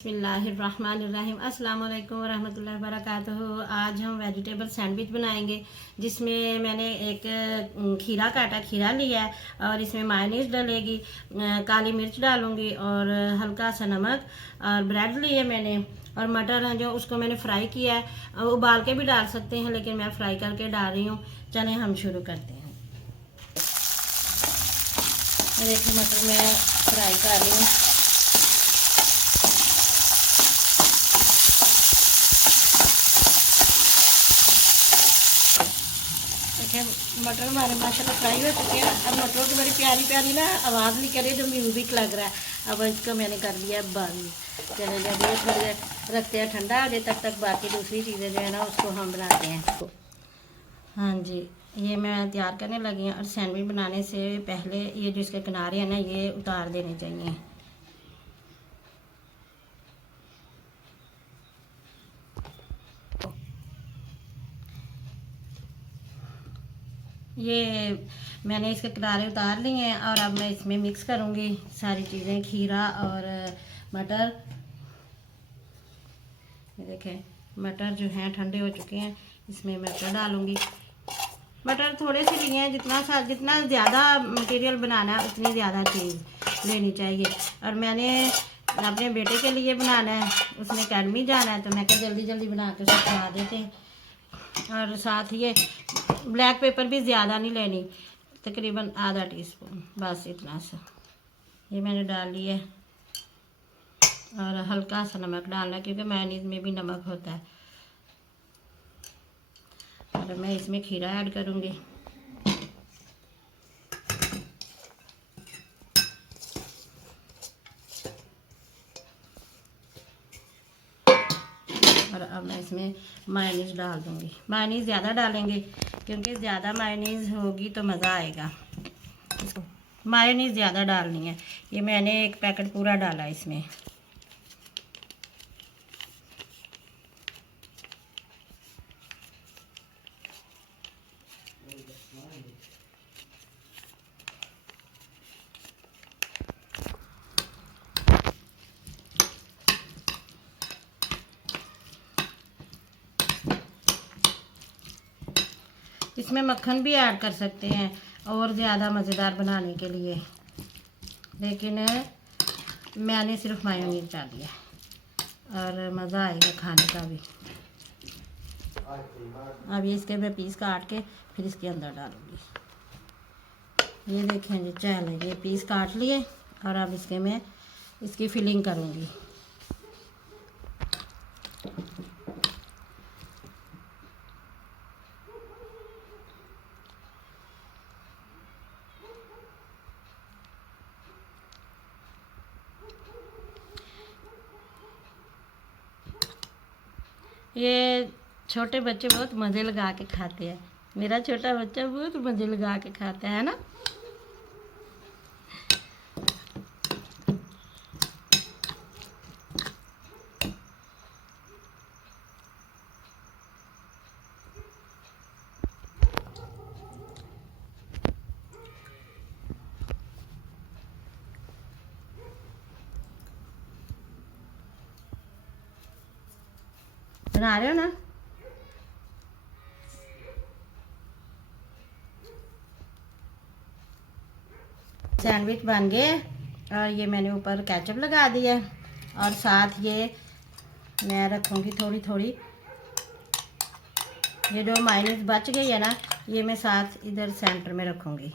बिस्मिल्लाहिर्रहमानिर्रहीम अस्सलाम वालेकुम रहमतुल्लाहि व बरकातुहू। आज हम वेजिटेबल सैंडविच बनाएंगे, जिसमें मैंने एक खीरा काटा खीरा लिया है और इसमें मायोनीज डलेगी, काली मिर्च डालूंगी और हल्का सा नमक और ब्रेड लिए मैंने और मटर हैं जो उसको मैंने फ्राई किया है। उबाल के भी डाल सकते हैं लेकिन मैं फ्राई करके डाल रही हूँ। चलें हम शुरू करते हैं। देखिए मटर मैं फ्राई कर रही हूँ। मटर हमारे माशाल्लाह फ्राई हो चुके हैं। अब मटरों की बड़ी प्यारी प्यारी ना आवाज़ नहीं करे जो म्यूज़िक लग रहा है। अब इसको मैंने कर दिया बंद। चले जब ये थोड़ी देर रखते हैं ठंडा हो जाए तब तक बाकी दूसरी चीज़ें जो है ना उसको हम बनाते हैं। हाँ जी, ये मैं तैयार करने लगी हूँ और सैंडविच बनाने से पहले ये जो इसके किनारे हैं ना ये उतार देने चाहिए। ये मैंने इसके किनारे उतार लिए हैं और अब मैं इसमें मिक्स करूँगी सारी चीज़ें, खीरा और मटर। ये देखें मटर जो हैं ठंडे हो चुके हैं, इसमें मटर डालूँगी। मटर थोड़े से लिए हैं, जितना ज़्यादा मटेरियल बनाना है उतनी ज़्यादा चीज़ लेनी चाहिए। और मैंने अपने बेटे के लिए बनाना है, उसने अकेडमी जाना है तो मैं क्या जल्दी जल्दी बना के उसको खिला देते हैं। और साथ ये ब्लैक पेपर भी ज़्यादा नहीं लेनी, तकरीबन आधा टीस्पून बस इतना सा ये मैंने डाल लिया है। और हल्का सा नमक डालना क्योंकि मेयोनीज में भी नमक होता है। और मैं इसमें खीरा ऐड करूँगी। और अब मैं इसमें मायोनीज डाल दूँगी। मायोनीज ज़्यादा डालेंगे क्योंकि ज़्यादा मायोनीज होगी तो मज़ा आएगा। इसको मायोनीज ज़्यादा डालनी है। ये मैंने एक पैकेट पूरा डाला इसमें। इसमें मक्खन भी ऐड कर सकते हैं और ज़्यादा मज़ेदार बनाने के लिए, लेकिन मैंने सिर्फ मायोनीज डाल दिया और मज़ा आएगा खाने का भी। अब ये इसके मैं पीस काट के फिर इसके अंदर डालूँगी। ये देखें जी, चलें ये पीस काट लिए और अब इसके मैं इसकी फिलिंग करूँगी। ये छोटे बच्चे बहुत मज़े लगा के खाते हैं। मेरा छोटा बच्चा बहुत मज़े लगा के खाता है ना। बना रहे हो ना? सैंडविच बन गए और ये मैंने ऊपर केचप लगा दिया और साथ ये मैं रखूँगी थोड़ी थोड़ी। ये जो मायोनीज बच गई है ना ये मैं साथ इधर सेंटर में रखूँगी।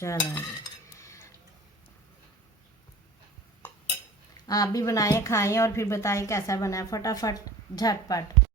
चलो आप भी बनाएं, खाएं और फिर बताएं कैसा बना। फटाफट झटपट।